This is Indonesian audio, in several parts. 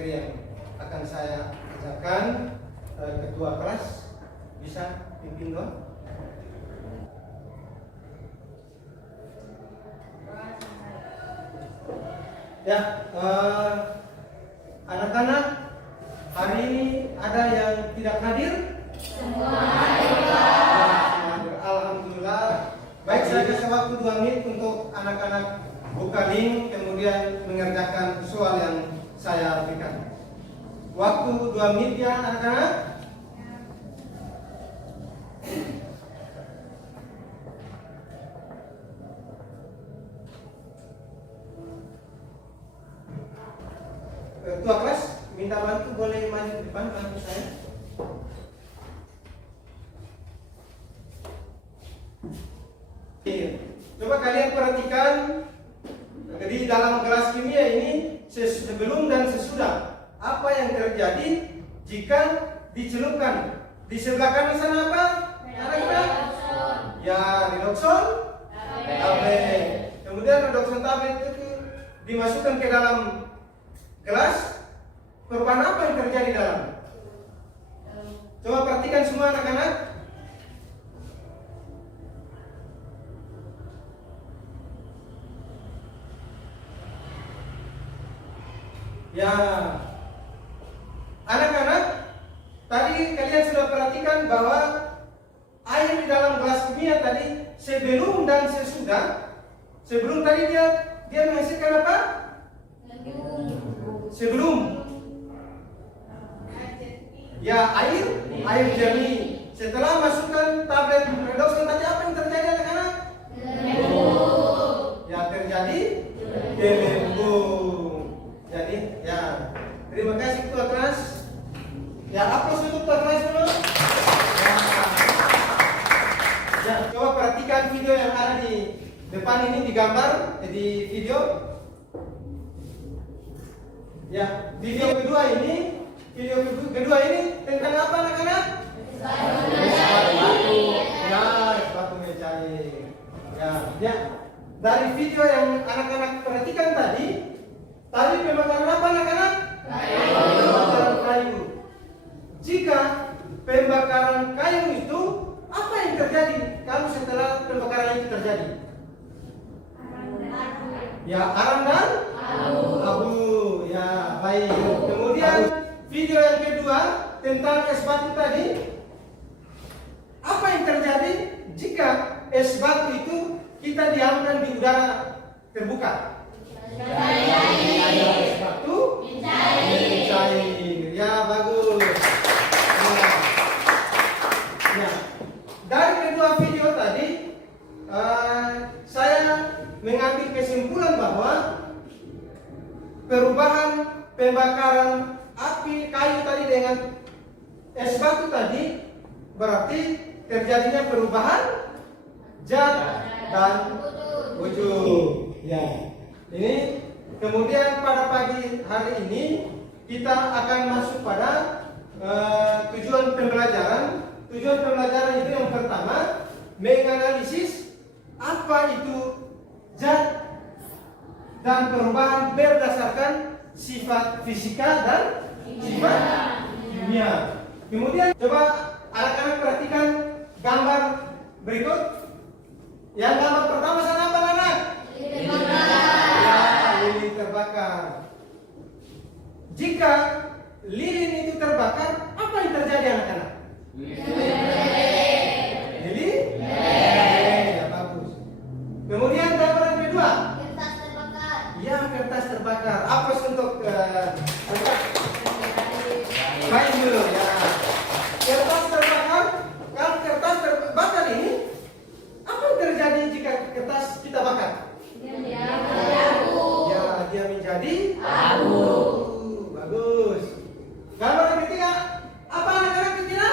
materi yang akan saya ajarkan. Ketua kelas bisa pimpin doang. Ya, anak-anak, hari ini ada yang tidak hadir? Semua hadir. Alhamdulillah. Baik, saya kasih waktu 2 menit untuk anak-anak buka link, kemudian mengerjakan soal yang saya berikan. Waktu 2 menit ya anak-anak. Ketua kelas, minta bantu, boleh maju ke depan bantu saya. Coba kalian perhatikan, jadi dalam kelas kimia ini sebelum dan sesudah, apa yang terjadi jika dicelupkan di sebelah kanan sana apa? Ya, redoxon tablet. Kemudian redoxon tablet itu dimasukkan ke dalam gelas, perubahan apa yang terjadi dalam? Coba perhatikan semua anak-anak. Ya, anak-anak, tadi kalian sudah perhatikan bahwa air di dalam gelas kimia tadi sebelum dan sesudah. Sebelum tadi dia menghasilkan apa? Sebelum, ya air jernih. Setelah masukkan tablet redoxon tadi apa yang terjadi anak-anak? Ya, terjadi gelembung. Jadi ya, terima kasih ketua kelas. Ya, aplaus untuk ketua kelas dulu. Ya, coba perhatikan video yang ada di depan ini, digambar di video. Ya, video kedua ini tentang apa anak-anak? Ya, batu mencair. Ya, dari video yang anak-anak perhatikan tadi pembakaran apa anak-anak? Pembakaran kayu. Jika pembakaran kayu itu, apa yang terjadi kalau setelah pembakaran itu terjadi? Ya, arang dan abu. Ya, baik. Kemudian video yang kedua tentang es batu tadi. Apa yang terjadi jika es batu itu kita diamkan di udara terbuka? Es batu mencair. Ya, bagus. Nah, dari kedua video tadi saya mengambil kesimpulan bahwa perubahan pembakaran api kayu tadi dengan es batu tadi berarti terjadinya perubahan zat dan wujud. Ya. Ini kemudian pada pagi hari ini kita akan masuk pada tujuan pembelajaran. Tujuan pembelajaran itu yang pertama menganalisis apa itu zat dan perubahan berdasarkan sifat fisika dan sifat kimia. Kemudian coba anak-anak perhatikan gambar berikut. Yang gambar pertama sana apa anak? Lilin terbakar. Jika lilin itu terbakar, apa yang terjadi anak-anak? Lilin? Ya, bagus. Kemudian gambar yang kedua? Kertas terbakar. Ya, kertas terbakar. Apa untuk main dulu ya. Kertas terbakar. Kalau kertas terbakar ini, apa yang terjadi jika kertas kita bakar? Dia menjadi abu. Bagus. Gambar yang ketiga, apa anak-anak ketiga?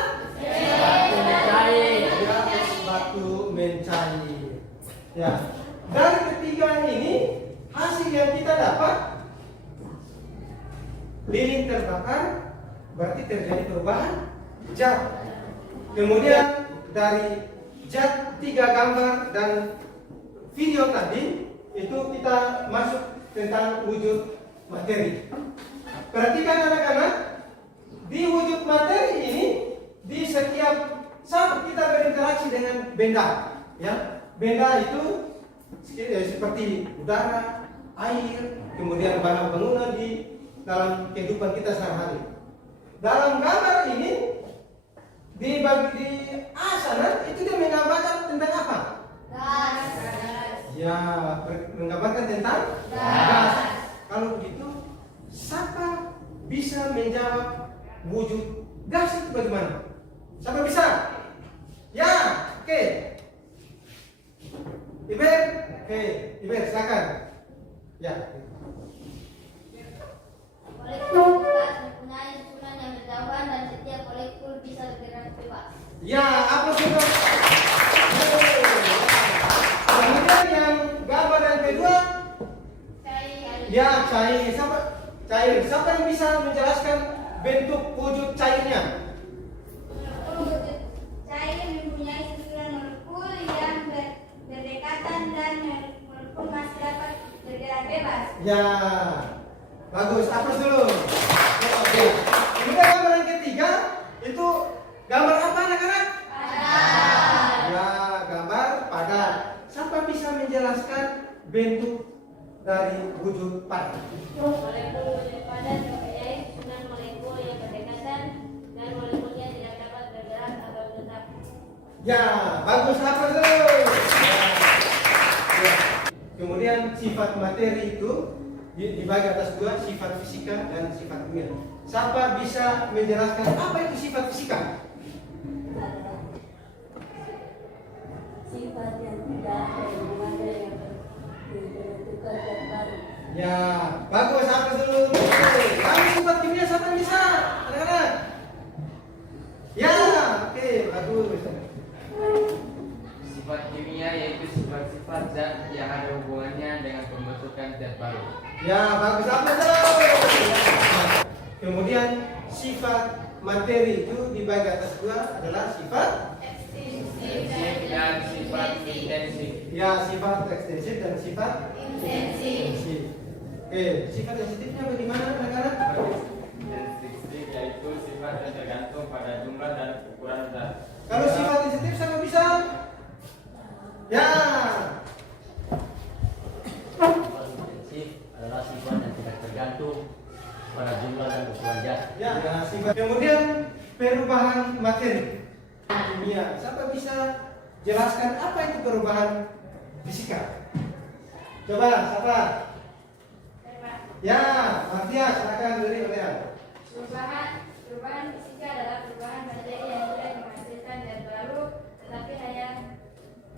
Es batu mencair. Ya. Dari ketiga ini hasil yang kita dapat lilin terbakar berarti terjadi perubahan zat. Kemudian dari zat 3 gambar dan video tadi itu kita masuk tentang wujud materi. Perhatikan anak-anak, di wujud materi ini, di setiap saat kita berinteraksi dengan benda, ya, benda itu seperti udara, air, kemudian barang bangunan di dalam kehidupan kita sehari-hari. Dalam gambar ini, di A sana itu dia menggambarkan tentang apa? Gas. Ya, menggambarkan tentang gas. Kalau begitu, siapa bisa menjawab wujud gas itu bagaimana? Siapa bisa? Ya, oke. Iber, silakan. Ya. Molekul gas mempunyai susunan yang berjauhan dan setiap molekul bisa bergerak bebas. Ya, apa sudah? Kemudian yang gambar yang kedua, Cair. ya cair. Siapa yang bisa menjelaskan bentuk wujud cairnya? Wujud cair mempunyai susunan molekul yang berdekatan dan molekul masih dapat bergerak bebas. Ya, bagus. Apa dulu? Oke. Kemudian gambar yang ketiga itu gambar apa anak-anak? Padat. Ya, gambar padat. Siapa bisa menjelaskan bentuk dari wujud padat? Molekul wujud padat mempunyai susunan molekul yang berdekatan dan molekulnya tidak dapat bergerak atau tetap. Ya, bagus. Apa dulu? Ya. Kemudian sifat materi itu dibagi atas dua, sifat fisika dan sifat kimia. Siapa bisa menjelaskan apa itu sifat fisika? Sifat yang tidak ada yang menentukan dan baru. Ya, bagus. Apa dulu? Kamu sifat kimia siapa yang bisa? Anak-anak. Ya, oke, bagus. Sifat kimia yaitu sifat-sifat zat yang ada hubungannya dengan pembentukan zat baru. Ya, bagus. Apa dulu? Kemudian sifat materi itu dibagi atas dua adalah sifat Ekstensif dan sifat intensif. ya sifat ekstensif dan sifat Intensif. intensif. Oke, sifat sensitifnya bagaimana anak-anak? Ekstensif yaitu sifat yang tergantung pada jumlah dan ukuran zat. Kalau sifat sensitif siapa bisa? Ya, Sifat intensif adalah sifat yang tidak tergantung pada jumlah dan ukuran zat. ya, sifat. Kemudian perubahan materi kimia. Siapa bisa jelaskan apa itu perubahan fisika? Coba, siapa? Ya, Martia, silakan beri Martia. Perubahan fisika adalah perubahan materi yang tidak menghasilkan zat baru, tetapi hanya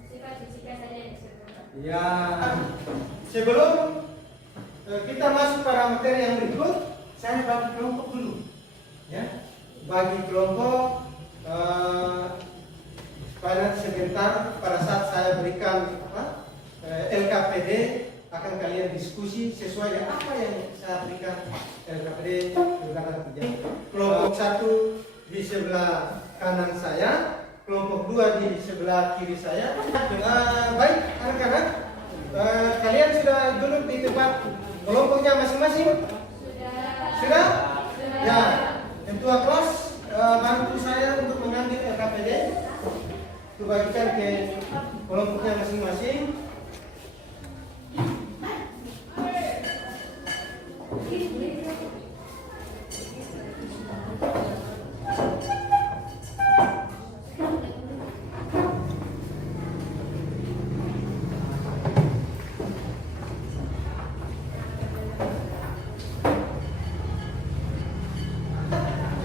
sifat fisika saja yang disebut. Ya, sebelum kita masuk pada materi yang berikut, saya bagi kelompok dulu. Ya, bagi kelompok pada sebentar pada saat saya berikan LKPD akan kalian diskusi sesuai dengan apa yang saya berikan LKPD kegiatan kerja. Kelompok satu di sebelah kanan saya, kelompok dua di sebelah kiri saya. Baik anak-anak, kalian sudah duduk di tempat kelompoknya masing-masing? Sudah? Ya, ketua kelas bantu saya untuk mengambil LKPD, bagikan ke kelompoknya masing-masing.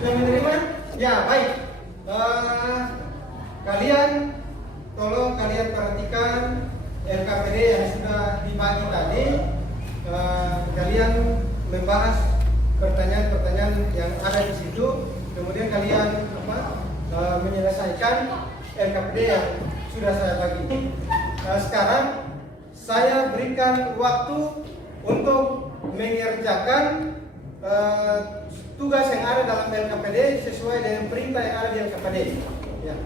Sudah menerima? Ya, baik. Kalian tolong kalian perhatikan LKPD yang sudah dibagi tadi. Kalian membahas pertanyaan-pertanyaan yang ada di situ. Kemudian kalian menyelesaikan LKPD yang sudah saya bagi. Sekarang saya berikan waktu untuk mengerjakan tugas yang ada dalam LKPD sesuai dengan perintah yang ada di LKPD. Ya.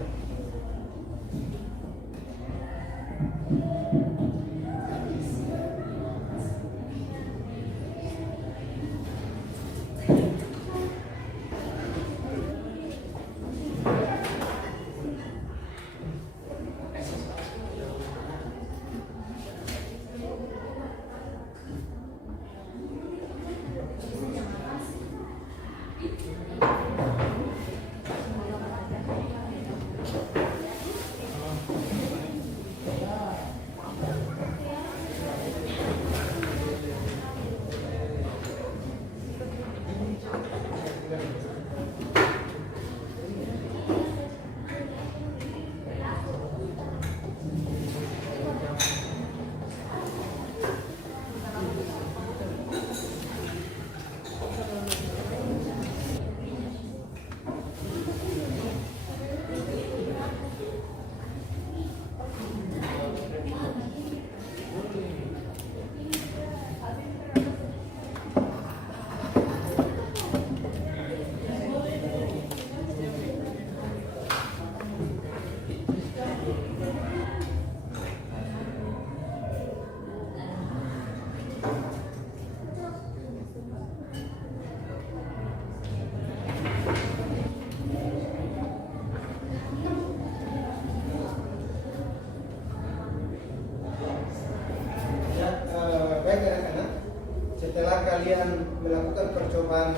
kalian melakukan percobaan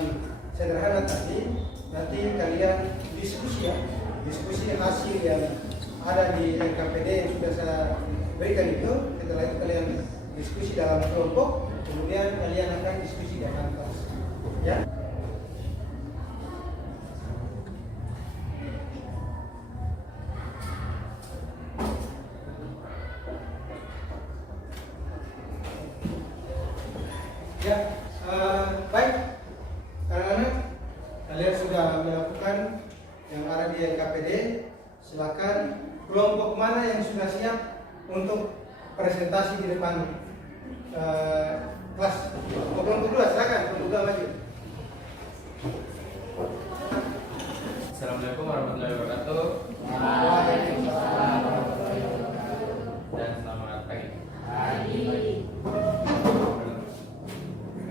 sederhana tadi, nanti kalian diskusi ya, diskusi hasil yang ada di LKPD yang sudah saya berikan itu. Setelah itu kalian diskusi dalam kelompok, kemudian kalian akan diskusi di kantor, ya. Ya, baik, anak-anak, kalian sudah melakukan yang ada di LKPD. Silakan kelompok mana yang sudah siap untuk presentasi di depan kelas. Kelompok 2, silakan, kelompok 2 maju. Assalamualaikum warahmatullahi wabarakatuh. Waalaikumsalam. Dan selamat pagi.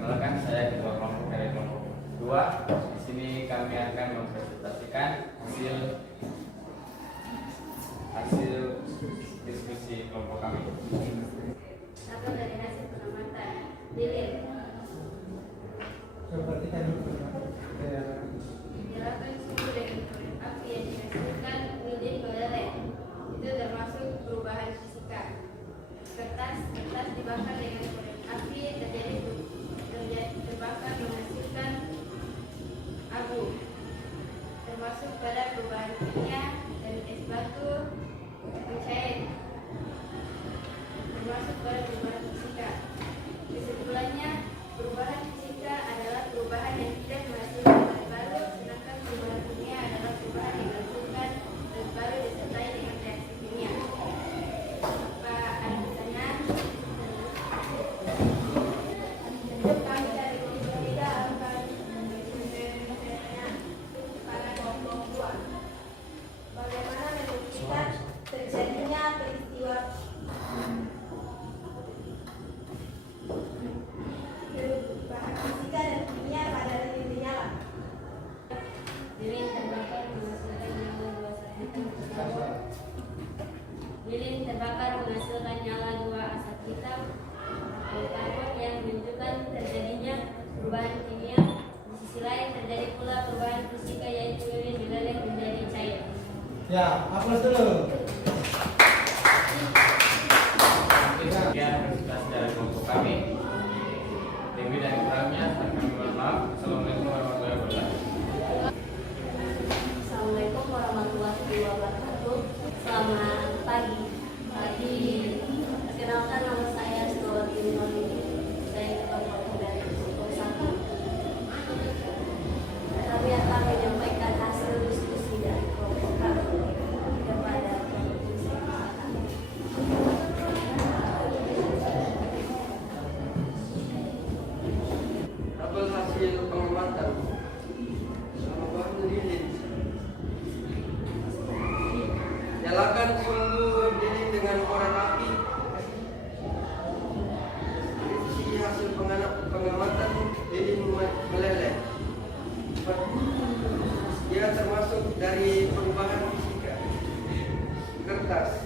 Perkenalkan, saya ketua kelompok dari kelompok 2. Di sini kami akan mempresentasikan hasil diskusi kelompok kami. Atau dari hasil pengamatan. Lilin. Seperti tadi. Dijelaskan suhu dengan korek api yang dihasilkan lilin meleleh. Itu termasuk perubahan fisika. Kertas dibakar dengan korek api terjadi terbakar menghasilkan abu. Termasuk pada perubahan kimia dan es batu mencair. Termasuk pada perubahan fisika. Kesimpulannya, perubahan fisika adalah perubahan yang tidak menghasilkan zat baru, sedangkan perubahan kimia adalah perubahan yang menghasilkan zat baru disertai dengan reaksi kimia. Pak ada pertanyaan? Kami dari kelompok 3 akan bertanya pada kelompok 2. Bagaimana membuktikan terjadinya peristiwa perubahan fisika dan kimia pada lilin menyala? Lilin terbakar menghasilkan nyala 2 asap hitam karbon yang menunjukkan terjadinya perubahan kimia. Di sisi lain terjadi pula perubahan fisika, yaitu lilin meleleh menjadi cair. Ya, aplaus dulu. Sekian presentasi dari kelompok kami. Lebih dan kurangnya kami mohon maaf. Assalamualaikum warahmatullahi wabarakatuh. Assalamualaikum warahmatullahi wabarakatuh. Selamat pagi. Perkenalkan, nama saya Stolati Nurul. Saya ketua kelompok dari kelompok 1. Kami akan menyampaikan hasil diskusi dari kelompok kami kepada kelompok kami. Tabel hasil pengamatan bahan lilin. Nyalakan sumbu lilin dengan korek api. Deskripsi hasil pengamatan lilin meleleh. Dia termasuk dari perubahan fisika. Kertas.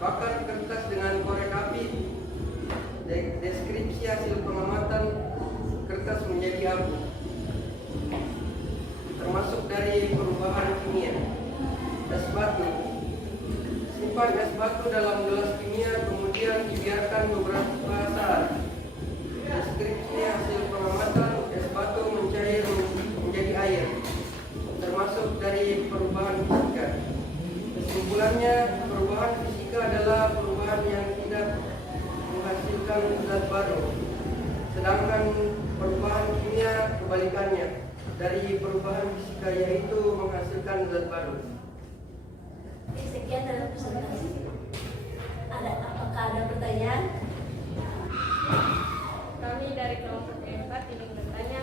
Bakar kertas dengan korek api. Deskripsi hasil pengamatan kertas menjadi abu. Termasuk dari perubahan kimia. Es batu. Simpan es batu dalam gelas kimia, kemudian dibiarkan beberapa saat. Deskripsi hasil pengamatan es batu mencair menjadi air. Termasuk dari perubahan fisika. Kesimpulannya, perubahan fisika adalah perubahan yang tidak menghasilkan zat baru, sedangkan perubahan kimia kebalikannya dari perubahan fisika, yaitu menghasilkan zat baru. Sekian dalam presentasi. Apakah ada pertanyaan? Kami dari kelompok 4 ingin bertanya,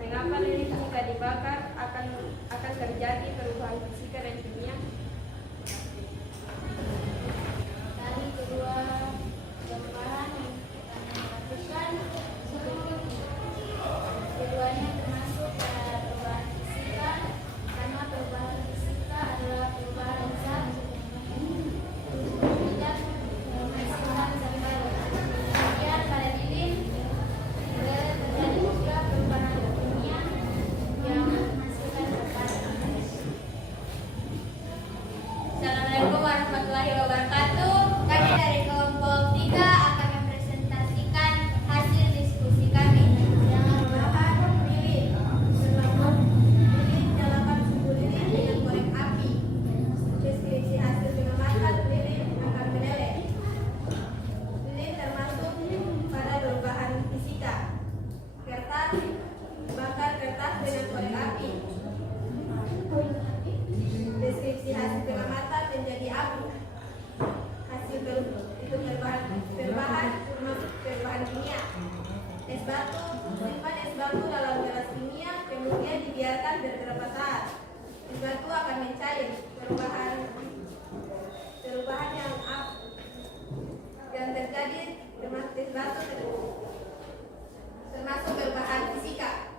mengapa lilin jika dibakar akan terjadi perubahan fisika dan kimia? Kami kedua perubahan yang dilakukan keduanya termasuk pada perubahan fisika, karena perubahan fisika adalah perubahan zat tidak menghasilkan zat baru. Kemudian pada lilin batu dalam gelas kimia kemudian dibiarkan beberapa saat. Es batu akan mencair. Perubahan yang terjadi termasuk es batu termasuk perubahan fisika.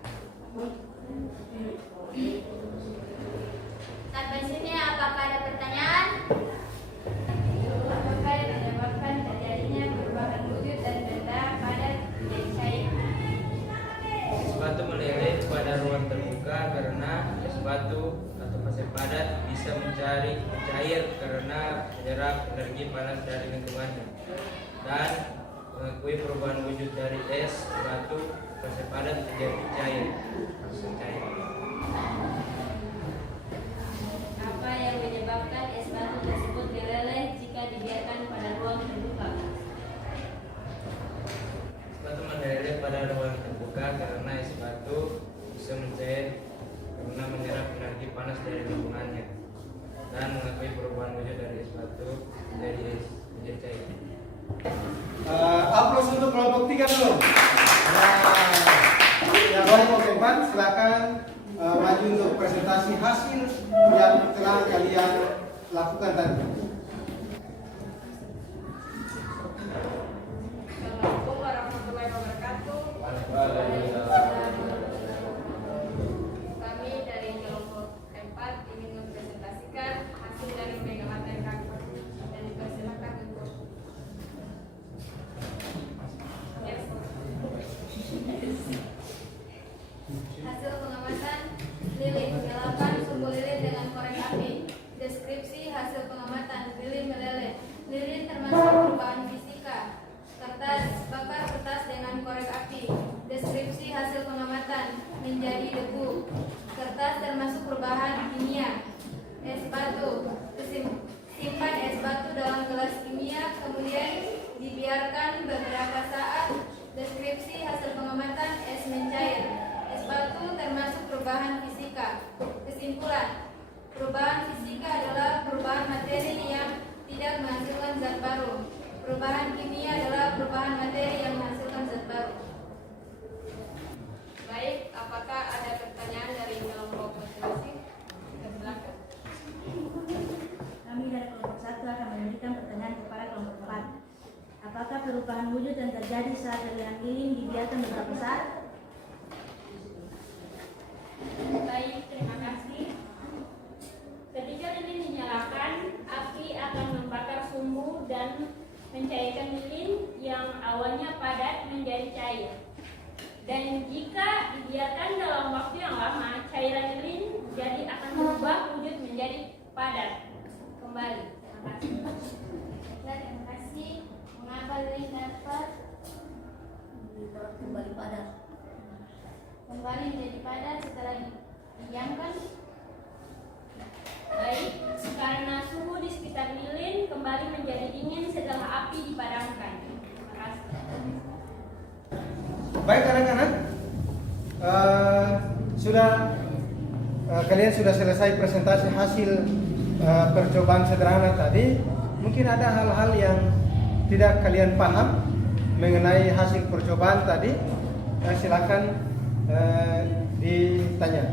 Sampai sini apakah ada pertanyaan? Apakah yang menyebabkan terjadinya perubahan wujud dan benda padat menjadi cair? Es batu meleleh pada ruang terbuka karena es batu atau pasir padat bisa mencari cair karena menyerap energi panas dari lingkungannya dan mengakui perubahan wujud dari es batu pasir padat menjadi cair. Apa yang menyebabkan es batu tersebut meleleh jika dibiarkan pada ruang terbuka? Es batu meleleh pada ruang terbuka karena es batu bisa mencair karena menyerap energi panas dari lingkungannya dan mengakui perubahan wujud dari es batu menjadi cair. Aplaus untuk kelompok 3 dulu. Ya baik Oke Pan, silakan maju untuk presentasi hasil yang telah kalian lakukan tadi. Assalamualaikum warahmatullahi wabarakatuh. Kami dari kelompok 4 ingin mempresentasikan hasil dari pengamatan kami dan dipersilakan untuk hasil pengamatan lilin. Nyalakan sumbu lilin dengan korek api. Deskripsi hasil pengamatan lilin meleleh. Lilin termasuk perubahan fisika. Bakar kertas dengan korek api. Deskripsi hasil pengamatan menjadi debu. Kertas termasuk perubahan kimia. Es batu. Simpan es batu dalam gelas kimia kemudian dibiarkan beberapa saat. Deskripsi hasil pengamatan es mencair. Es batu termasuk perubahan fisika. Kesimpulan, perubahan fisika adalah perubahan materi yang tidak menghasilkan zat baru. Perubahan kimia adalah perubahan materi yang menghasilkan zat baru. Baik, apakah ada pertanyaan dari kelompok masing-masing? Silakan. Kami dari kelompok 1 akan memberikan pertanyaan kepada kelompok 4. Apakah perubahan wujud yang terjadi saat aliran lilin dibiarkan beberapa saat? Baik, terima kasih. Ketika lilin dinyalakan, api akan membakar sumbu dan mencairkan lilin yang awalnya padat menjadi cair. Dan jika dibiarkan dalam waktu yang lama, cairan lilin jadi akan berubah wujud menjadi padat kembali. Terima kasih. Terima kasih. Mengapa lilin dapat Kembali padat. kembali menjadi padat setelah didiamkan? Baik, karena suhu di sekitar lilin kembali menjadi dingin setelah api dipadamkan. Terima kasih. Baik anak-anak, kalian sudah selesai presentasi hasil percobaan sederhana tadi. Mungkin ada hal-hal yang tidak kalian paham mengenai hasil percobaan tadi. Silakan ditanya.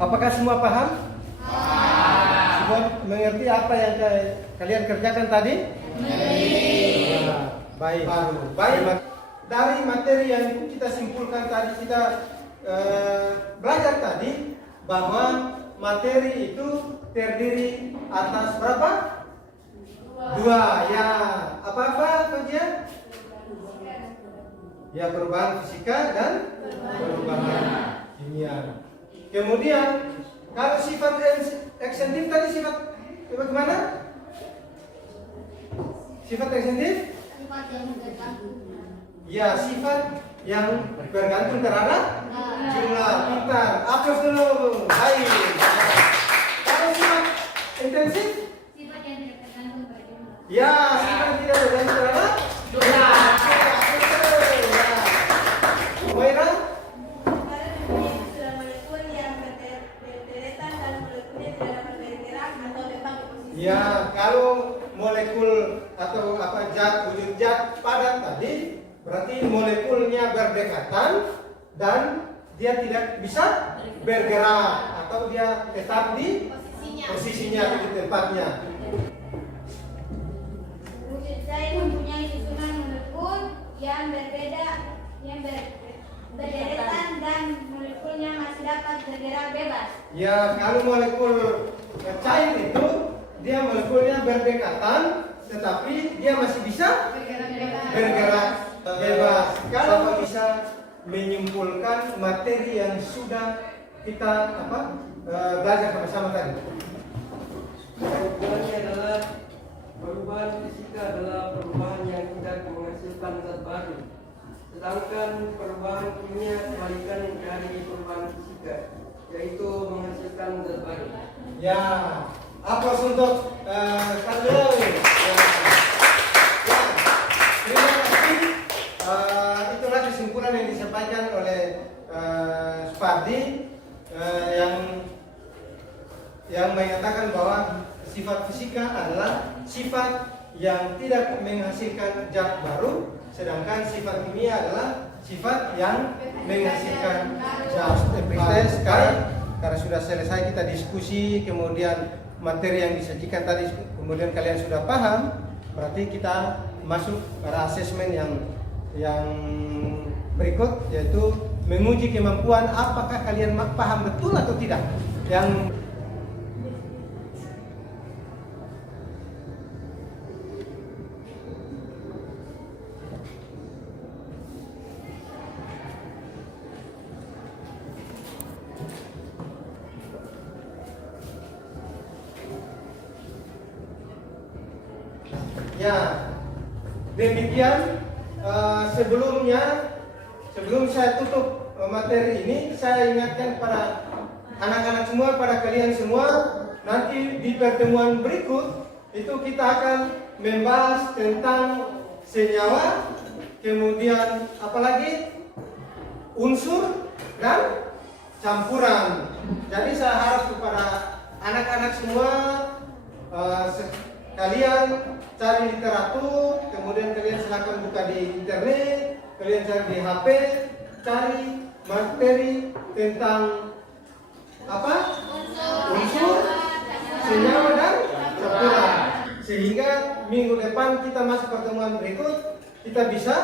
Apakah semua paham? Semua mengerti apa yang kalian kerjakan tadi? Baik. Dari materi yang kita simpulkan tadi, kita belajar tadi bahwa materi itu terdiri atas berapa? Dua. Ya, apa kuncian? Ya, perubahan fisika dan perubahan kimia. Kemudian kalau sifat ekstentif tadi sifat bagaimana? Sifat ekstentif? Sifat yang bergantung. Ya, sifat yang bergantung terhadap jumlah. Pintar. Aplaus dulu. Baik. Kalau sifat intensif? Sifat yang tidak tergantung pada jumlah. Ya, sifat yang tidak bergantung terhadap jumlah. Moira? Sudah molekul yang berderetan dan molekul yang tidak dapat bergerak atau tetap di posisi. Ya, kalau molekul atau wujud zat padat tadi berarti berarti molekulnya berdekatan dan dia tidak bisa bergerak atau dia tetap di posisinya atau di tempatnya. Wujud cair mempunyai susunan molekul yang berbeda, yang berderet dan molekulnya masih dapat bergerak bebas. Ya, kalau molekul cair itu dia molekulnya berdekatan, tetapi dia masih bisa bergerak bebas. Kalau bisa menyimpulkan materi yang sudah kita belajar sama-sama tadi. Kesimpulannya adalah perubahan fisika adalah perubahan yang tidak menghasilkan zat baru. Sedangkan perubahan kimia kebalikan dari perubahan fisika, yaitu menghasilkan zat baru. Ya, aplaus untuk Kandel. Ya, terima kasih. Itulah kesimpulan yang disampaikan oleh Spardi yang menyatakan bahwa sifat fisika adalah sifat yang tidak menghasilkan zat baru, sedangkan sifat kimia adalah sifat yang menghasilkan zat baru. Sekarang karena sudah selesai kita diskusi, kemudian materi yang disajikan tadi, kemudian kalian sudah paham, berarti kita masuk pada asesmen yang berikut, yaitu menguji kemampuan apakah kalian paham betul atau tidak. Yang ya, demikian. Sebelum saya tutup materi ini, saya ingatkan pada anak-anak semua, pada kalian semua, nanti di pertemuan berikut itu kita akan membahas tentang senyawa, kemudian apalagi unsur dan campuran. Jadi saya harap kepada anak-anak semua, kalian cari literatur, kemudian kalian silakan buka di internet, kalian cari di HP, cari materi tentang apa? Unsur, senyawa dan campuran. Sehingga minggu depan kita masuk pertemuan berikut, kita bisa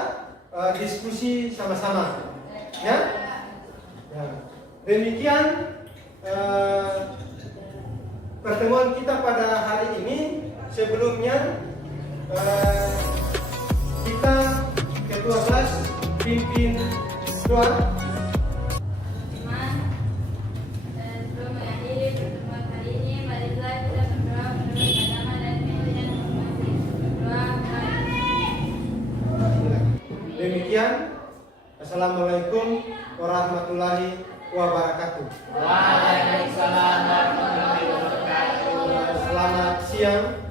diskusi sama-sama. Ya? Ya. Demikian pertemuan kita pada hari ini. Sebelumnya kita ketua kelas pimpin doa. Sebelum mengakhiri pertemuan kali ini, marilah kita berdoa menurut agama dan keyakinan masing-masing. Berdoa. Demikian. Assalamualaikum warahmatullahi wabarakatuh. Waalaikumsalam warahmatullahi wabarakatuh. Selamat siang.